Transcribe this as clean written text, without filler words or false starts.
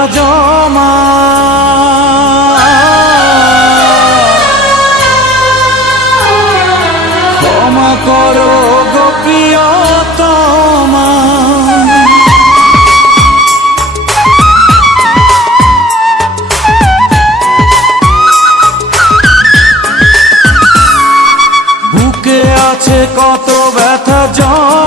ব্যথা জমা, ক্ষমা করো গো প্রিয়তমা। বুকে আছে কত ব্যথা জমা,